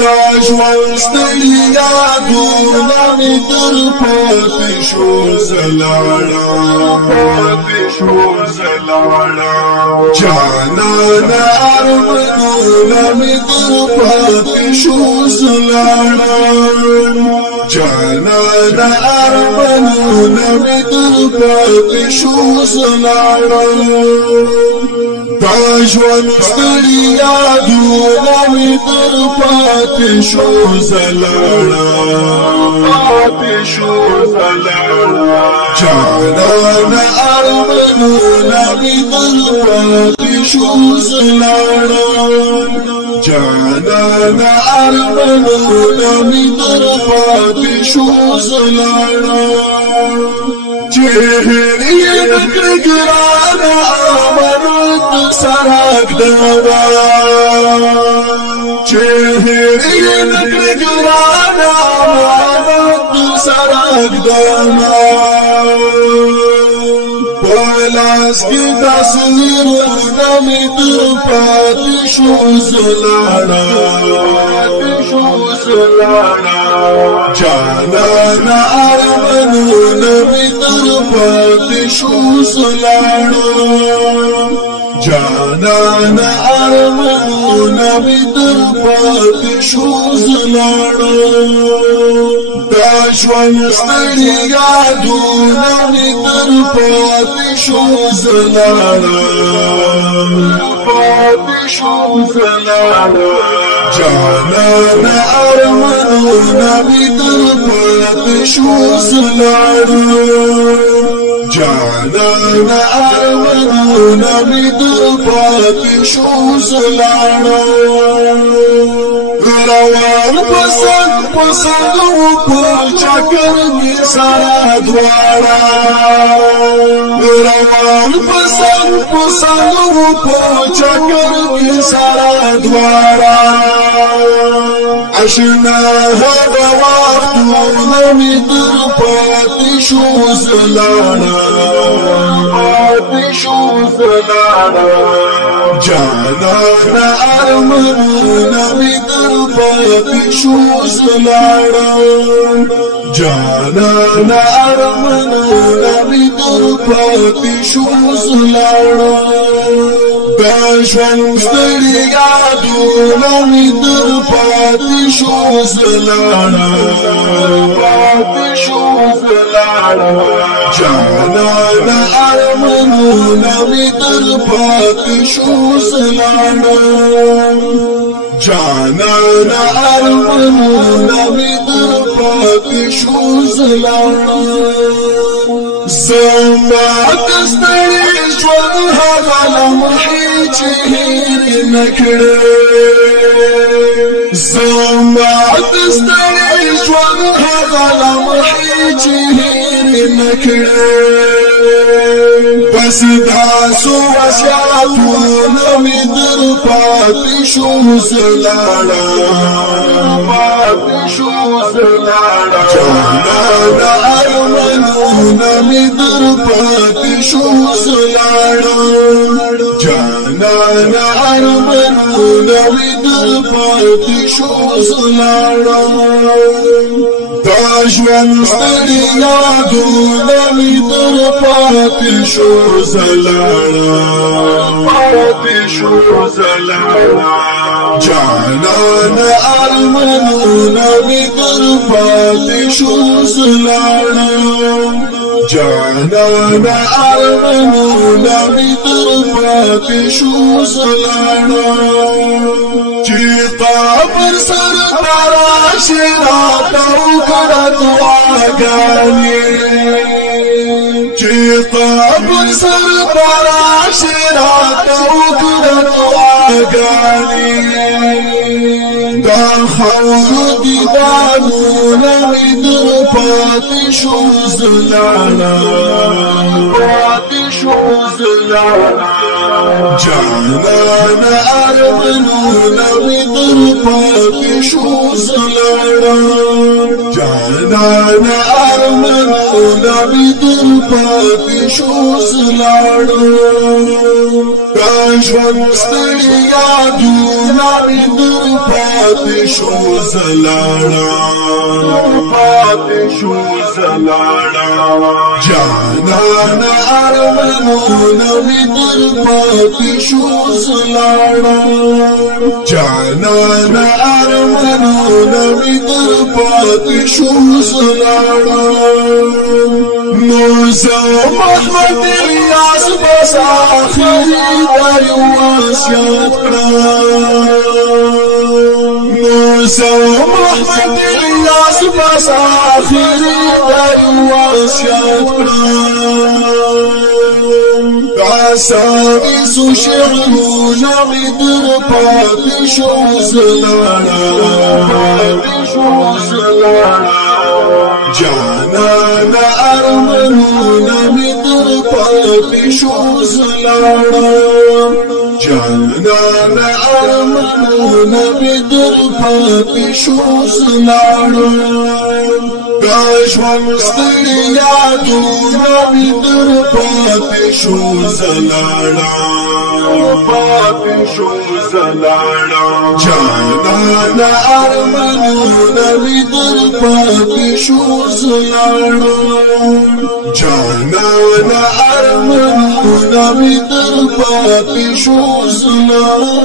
دا ژوند ستړي یادونه مې در پاتې شو زلاړه جانانه ارمانونه مې در پاتې شو زلاړه جانانه ارمانونه مې در پاتې شو زلاړه دا ژوند ستړي یادونه مې در پاتې شو زلاړه جانانه ارمانونه مې در پاتې شو زلاړه جانانه ارمانونه مې در پاتې شو زلاړه چې هېرې نکړې ګرانه امانت سرک دوا چې هېرې نکړې ګرانه امانت سرک دوا پلاس کې تصویرونه مې در پاتې شو زلاړه جانانه ارمانونه مې در پاتې شو زلاړه جانانه ارمانونه مې در پاتې شو زلاړه دا ژوند ستړي یادونه مې در پاتې شو زلاړه جانانه ارمانونه مې در پاتې شو زلاړه جانانه ارمانونه مې در پاتې شو زلاړه روان پسند و په چکر کې سره دواړه روان پسند و په چکر کې سره دواړه اشنا هغه وختونه مې در پاتې شو زلاړه جانانه ارمانونه مې در پاتې شو زلاړه جانانه ارمانونه مې در پاتې شو زلاړه دا ژوند ستړي یادونه مې در پاتې شو زلاړه جانانه ارمانونه مې در پاتې شو زلاړه جانانه ارمانونه مې در پاتې شو زلاړه زما د ستړي ژوند هغه لمحې چې هېر نه کړې زما د ستړي ژوند هغه لمحې چې هېر نه کړې بس تاسو وصیتونه مې در پاتې شو زلاړه جانانه ارمانونه مې در پاتې شو زلاړه جانانه ارمانونه مې در پاتې شو زلاړه دا ژوند ستړي یادونه مې در پاتې شو زلاړه جانانه ارمانونه مې در پاتې شو زلاړه جانانه ارمانونه مې در پاتې شو زلاړه چې قبر سر راشي راته وکړه دعاګانې چې قبر سر راشي راته وکړه دعاګانې دا خاورو دیدانونه مې در پاتې شو زلاړه شو زلانا جانانا أرمنونا بدربات شو زلانا جانانا أرمنونا بدربات شو زلانا كاشفن ستريا دونا بدربات شو زلانا شو زلانا جانانا أرمنونا بدربات شو زلانا جانانا أرمنونا بدربات شو زلانا موسى محمد الياس بس آخري داي واسيات موسى محمد الياس بس آخري داي واسيات عساقي سو شعرنا بدربات شو زلانا جانانا أرمنونا بدربات شو زلانا جانانا أرمنونا بدربات شو زلانا كاشفن ستريا دونا بدربات شو زلانا شو زلانا جانانا أرمنونا بدربات شو زلانا جانانا أرمنونا بدربات شو زلانا